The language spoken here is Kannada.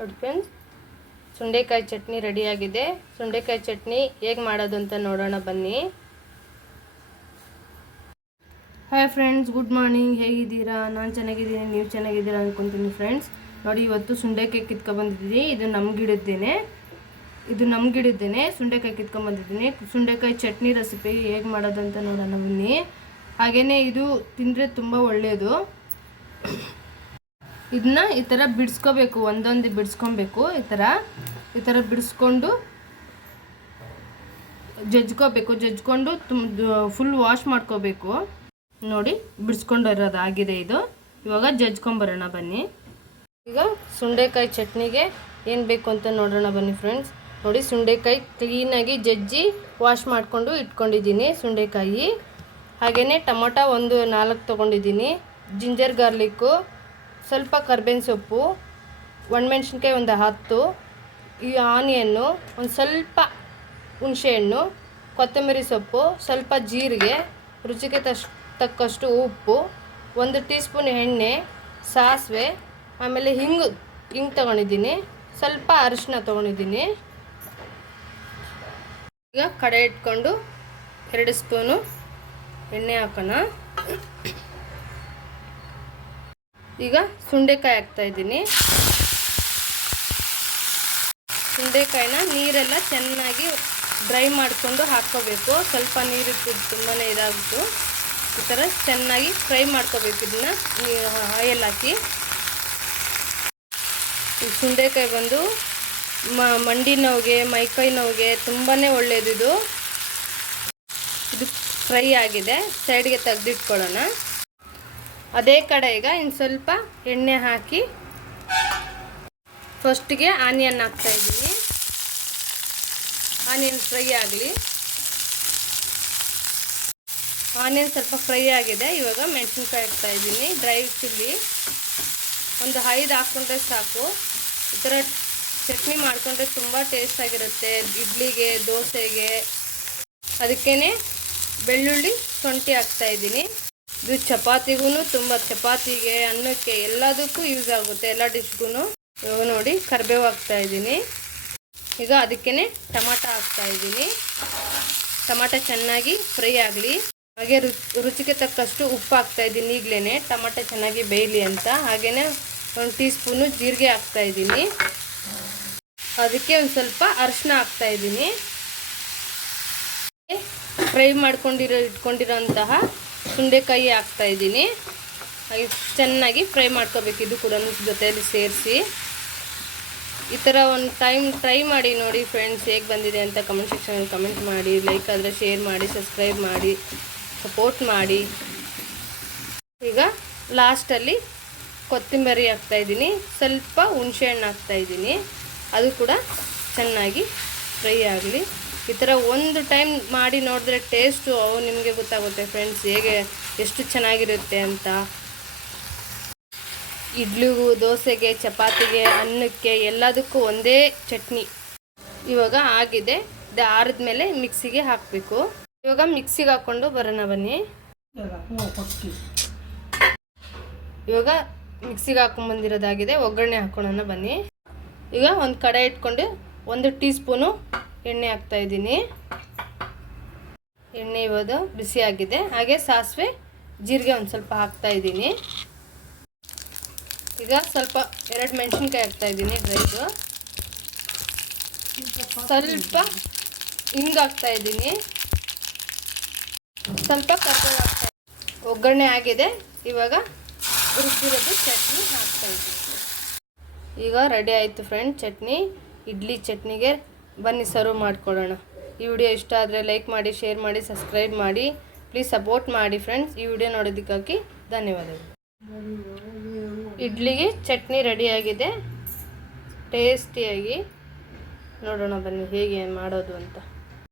ನೋಡಿ ಫ್ರೆಂಡ್ಸ್ ಸುಂಡೆಕಾಯಿ ಚಟ್ನಿ ರೆಡಿಯಾಗಿದೆ. ಸುಂಡೆಕಾಯಿ ಚಟ್ನಿ ಹೇಗೆ ಮಾಡೋದು ಅಂತ ನೋಡೋಣ ಬನ್ನಿ. ಹಾಯ್ ಫ್ರೆಂಡ್ಸ್ ಗುಡ್ ಮಾರ್ನಿಂಗ್ ಹೇಗಿದ್ದೀರಾ? ನಾನು ಚೆನ್ನಾಗಿದ್ದೀನಿ, ನೀವು ಚೆನ್ನಾಗಿದ್ದೀರಾ ಅಂದ್ಕೊತೀನಿ ಫ್ರೆಂಡ್ಸ್ ನೋಡಿ, ಇವತ್ತು ಸುಂಡೆಕಾಯಿ ಕಿತ್ಕೊಬಂದಿದ್ದೀನಿ ಇದು ನಮ್ಮ ಗಿಡದ್ದೇನೆ. ಇದು ನಮ್ಮ ಗಿಡದ್ದೇನೆ. ಸುಂಡೆಕಾಯಿ ಕಿತ್ಕೊಂಬಂದಿದ್ದೀನಿ ಸುಂಡೆಕಾಯಿ ಚಟ್ನಿ ರೆಸಿಪಿ ಹೇಗೆ ಮಾಡೋದು ಅಂತ ನೋಡೋಣ ಬನ್ನಿ. ಹಾಗೆಯೇ ಇದು ತಿಂದರೆ ತುಂಬ ಒಳ್ಳೆಯದು ಇದನ್ನ ಈ ಥರ ಬಿಡಿಸ್ಕೋಬೇಕು, ಒಂದೊಂದು ಬಿಡಿಸ್ಕೊಬೇಕು, ಈ ಥರ ಈ ಥರ ಬಿಡಿಸ್ಕೊಂಡು ಜಜ್ಕೋಬೇಕು, ಜಜ್ಕೊಂಡು ತುಂಬ ಫುಲ್ ವಾಶ್ ಮಾಡ್ಕೋಬೇಕು. ನೋಡಿ ಬಿಡಿಸ್ಕೊಂಡಿರೋದು ಆಗಿದೆ ಇದು. ಇವಾಗ ಜಜ್ಕೊಂಬರೋಣ ಬನ್ನಿ. ಈಗ ಸುಂಡೆಕಾಯಿ ಚಟ್ನಿಗೆ ಏನು ಬೇಕು ಅಂತ ನೋಡೋಣ ಬನ್ನಿ ಫ್ರೆಂಡ್ಸ್ ನೋಡಿ, ಸುಂಡೆಕಾಯಿ ಕ್ಲೀನಾಗಿ ಜಜ್ಜಿ ವಾಶ್ ಮಾಡಿಕೊಂಡು ಇಟ್ಕೊಂಡಿದ್ದೀನಿ ಸುಂಡೆಕಾಯಿ. ಹಾಗೆಯೇ ಟೊಮೊಟೊ ಒಂದು ನಾಲ್ಕು ತೊಗೊಂಡಿದ್ದೀನಿ. ಜಿಂಜರ್ ಗಾರ್ಲಿಕ್ಕು ಸ್ವಲ್ಪ ಕರ್ಬೇವಿನ ಸೊಪ್ಪು, ಒಣಮೆಣ್ಸಿನ್ಕಾಯಿ ಒಂದು ಹತ್ತು, ಈ ಆನಿಯನ್ನು ಒಂದು ಸ್ವಲ್ಪ ಹುಣಸೆಹಣ್ಣು, ಕೊತ್ತಂಬರಿ ಸೊಪ್ಪು, ಸ್ವಲ್ಪ ಜೀರಿಗೆ, ರುಚಿಗೆ ತಶ್, ತಕ್ಕಷ್ಟು ಉಪ್ಪು, ಒಂದು ಟೀ ಸ್ಪೂನ್ ಎಣ್ಣೆ, ಸಾಸಿವೆ, ಆಮೇಲೆ ಹಿಂಗು, ಹಿಂಗೆ ತೊಗೊಂಡಿದ್ದೀನಿ. ಸ್ವಲ್ಪ ಅರಿಶಿನ ತೊಗೊಂಡಿದ್ದೀನಿ. ಈಗ ಕಡೆ ಇಟ್ಕೊಂಡು ಎರಡು ಸ್ಪೂನು ಎಣ್ಣೆ ಹಾಕೋಣ. ಈಗ ಸುಂಡೆಕಾಯಿ ಹಾಕ್ತಾ ಇದ್ದೀನಿ. ಸುಂಡೆಕಾಯಿನ ನೀರೆಲ್ಲ ಚೆನ್ನಾಗಿ ಡ್ರೈ ಮಾಡಿಕೊಂಡು ಹಾಕ್ಕೋಬೇಕು. ಸ್ವಲ್ಪ ನೀರು ತುಂಬಾ ಇದಾಗಿತ್ತು ಈ ಥರ ಚೆನ್ನಾಗಿ ಫ್ರೈ ಮಾಡ್ಕೋಬೇಕು ಇದನ್ನ ಆಯಲ್ ಹಾಕಿ. ಈ ಸುಂಡೆಕಾಯಿ ಬಂದು ಮಂಡಿ ನೋವಿಗೆ, ಮೈಕೈ ನೋವಿಗೆ ತುಂಬಾ ಒಳ್ಳೆಯದಿದು ಇದು ಫ್ರೈ ಆಗಿದೆ. ಸೈಡ್ಗೆ ತೆಗೆದಿಟ್ಕೊಳ್ಳೋಣ. ಅದೇ ಕಡೆ ಈಗ ಇನ್ನು ಸ್ವಲ್ಪ ಎಣ್ಣೆ ಹಾಕಿ ಫಸ್ಟಿಗೆ ಆನಿಯನ್ ಹಾಕ್ತಾ ಇದ್ದೀನಿ. ಆನಿಯನ್ ಫ್ರೈ ಆಗಲಿ. ಆನಿಯನ್ ಸ್ವಲ್ಪ ಫ್ರೈ ಆಗಿದೆ. ಇವಾಗ ಮೆಣಸಿನ್ಕಾಯಿ ಹಾಕ್ತಾ ಇದ್ದೀನಿ. ಡ್ರೈ ಚಿಲ್ಲಿ ಒಂದು ಐದು ಹಾಕ್ಕೊಂಡ್ರೆ ಸಾಕು. ಈ ಥರ ಚಟ್ನಿ ಮಾಡಿಕೊಂಡ್ರೆ ತುಂಬ ಟೇಸ್ಟಾಗಿರುತ್ತೆ ಇಡ್ಲಿಗೆ, ದೋಸೆಗೆ. ಅದಕ್ಕೇ ಬೆಳ್ಳುಳ್ಳಿ ಶುಂಠಿ ಹಾಕ್ತಾ ಇದ್ದೀನಿ. ಇದು ಚಪಾತಿಗೂ ತುಂಬ ಚಪಾತಿಗೆ, ಅನ್ನಕ್ಕೆ ಎಲ್ಲದಕ್ಕೂ ಯೂಸ್ ಆಗುತ್ತೆ, ಎಲ್ಲ ಡಿಶ್ಗೂ ಇವಾಗ ನೋಡಿ, ಕರಿಬೇವು ಹಾಕ್ತಾ ಇದ್ದೀನಿ. ಈಗ ಅದಕ್ಕೇ ಟಮಾಟ ಹಾಕ್ತಾ ಇದ್ದೀನಿ. ಟಮಾಟ ಚೆನ್ನಾಗಿ ಫ್ರೈ ಆಗಲಿ. ಹಾಗೆ ರುಚಿಗೆ ತಕ್ಕಷ್ಟು ಉಪ್ಪು ಹಾಕ್ತಾ ಇದ್ದೀನಿ ಈಗಲೇ ಟೊಮಾಟೊ ಚೆನ್ನಾಗಿ ಬೇಯಲಿ ಅಂತ. ಹಾಗೆಯೇ ಒಂದು ಟೀ ಸ್ಪೂನು ಜೀರಿಗೆ ಹಾಕ್ತಾ ಇದ್ದೀನಿ. ಅದಕ್ಕೆ ಒಂದು ಸ್ವಲ್ಪ ಅರಿಶಿನ ಹಾಕ್ತಾ ಇದ್ದೀನಿ. ಫ್ರೈ ಮಾಡ್ಕೊಂಡಿರೋ, ಇಟ್ಕೊಂಡಿರೋಂತಹ ಸುಂಡೆಕಾಯಿ ಹಾಕ್ತಾ ಇದ್ದೀನಿ. ಹಾಗೆ ಚೆನ್ನಾಗಿ ಫ್ರೈ ಮಾಡ್ಕೋಬೇಕು ಇದು ಕೂಡ ಜೊತೆಯಲ್ಲಿ ಸೇರಿಸಿ. ಈ ಥರ ಒಂದು ಟೈಮ್ ಟ್ರೈ ಮಾಡಿ ನೋಡಿ ಫ್ರೆಂಡ್ಸ್ ಹೇಗೆ ಬಂದಿದೆ ಅಂತ ಕಮೆಂಟ್ ಸೆಕ್ಷನಲ್ಲಿ ಕಮೆಂಟ್ ಮಾಡಿ ಲೈಕ್ ಆದರೆ ಶೇರ್ ಮಾಡಿ ಸಬ್ಸ್ಕ್ರೈಬ್ ಮಾಡಿ ಸಪೋರ್ಟ್ ಮಾಡಿ. ಈಗ ಲಾಸ್ಟಲ್ಲಿ ಕೊತ್ತಂಬರಿ ಹಾಕ್ತಾಯಿದ್ದೀನಿ ಸ್ವಲ್ಪ ಹುಣಸೆಹಣ್ಣು ಹಾಕ್ತಾಯಿದ್ದೀನಿ ಅದು ಕೂಡ ಚೆನ್ನಾಗಿ ಫ್ರೈ ಆಗಲಿ. ಈ ಥರ ಒಂದು ಟೈಮ್ ಮಾಡಿ ನೋಡಿದ್ರೆ ಟೇಸ್ಟು ನಿಮಗೆ ಗೊತ್ತಾಗುತ್ತೆ ಫ್ರೆಂಡ್ಸ್, ಹೇಗೆ ಎಷ್ಟು ಚೆನ್ನಾಗಿರುತ್ತೆ ಅಂತ. ಇಡ್ಲಿಗೂ, ದೋಸೆಗೆ, ಚಪಾತಿಗೆ, ಅನ್ನಕ್ಕೆ ಎಲ್ಲದಕ್ಕೂ ಒಂದೇ ಚಟ್ನಿ. ಇವಾಗ ಆಗಿದೆ. ಇದು ಆರಿದ್ಮೇಲೆ ಮಿಕ್ಸಿಗೆ ಹಾಕಬೇಕು. ಇವಾಗ ಮಿಕ್ಸಿಗೆ ಹಾಕ್ಕೊಂಡು ಬರೋಣ ಬನ್ನಿ. ಇವಾಗ ಮಿಕ್ಸಿಗೆ ಹಾಕೊಂಡ್ಬಂದಿರೋದಾಗಿದೆ ಒಗ್ಗರಣೆ ಹಾಕೊಳ್ಳೋಣ ಬನ್ನಿ. ಈಗ ಒಂದು ಕಡೆ ಇಟ್ಕೊಂಡು ಒಂದು ಟೀ ಸ್ಪೂನು ಎಣ್ಣೆ ಹಾಕ್ತಾ ಇದ್ದೀನಿ. ಎಣ್ಣೆ ಇವಾಗ ಬಿಸಿಯಾಗಿದೆ ಹಾಗೆ ಸಾಸಿವೆ, ಜೀರಿಗೆ ಒಂದು ಸ್ವಲ್ಪ ಹಾಕ್ತಾ ಇದ್ದೀನಿ. ಈಗ ಸ್ವಲ್ಪ ಎರಡು ಮೆಣಸಿನ್ಕಾಯಿ ಹಾಕ್ತಾ ಇದ್ದೀನಿ ಡ್ರೈದು ಸ್ವಲ್ಪ ಹಿಂಗೆ ಹಾಕ್ತಾ ಇದ್ದೀನಿ. ಸ್ವಲ್ಪ ಕರ್ಬೇವು ಒಗ್ಗರಣೆ ಆಗಿದೆ. ಇವಾಗ ರುಬ್ಬಿರೋದು ಚಟ್ನಿ ಹಾಕ್ತಾ ಇದ್ದೀನಿ. ಈಗ ರೆಡಿ ಆಯಿತು ಫ್ರೆಂಡ್ ಚಟ್ನಿ. ಇಡ್ಲಿ ಚಟ್ನಿಗೆ ಬನ್ನಿ ಸರ್ವ್ ಮಾಡಿಕೊಡೋಣ ಈ ವಿಡಿಯೋ ಇಷ್ಟ ಆದರೆ ಲೈಕ್ ಮಾಡಿ ಶೇರ್ ಮಾಡಿ ಸಬ್ಸ್ಕ್ರೈಬ್ ಮಾಡಿ. ಪ್ಲೀಸ್ ಸಪೋರ್ಟ್ ಮಾಡಿ ಫ್ರೆಂಡ್ಸ್ ಈ ವಿಡಿಯೋ ನೋಡೋದಕ್ಕಾಗಿ ಧನ್ಯವಾದಗಳು. ಇಡ್ಲಿಗೆ ಚಟ್ನಿ ರೆಡಿಯಾಗಿದೆ ಟೇಸ್ಟಿಯಾಗಿ ನೋಡೋಣ ಬನ್ನಿ ಹೇಗೆ ಮಾಡೋದು ಅಂತ.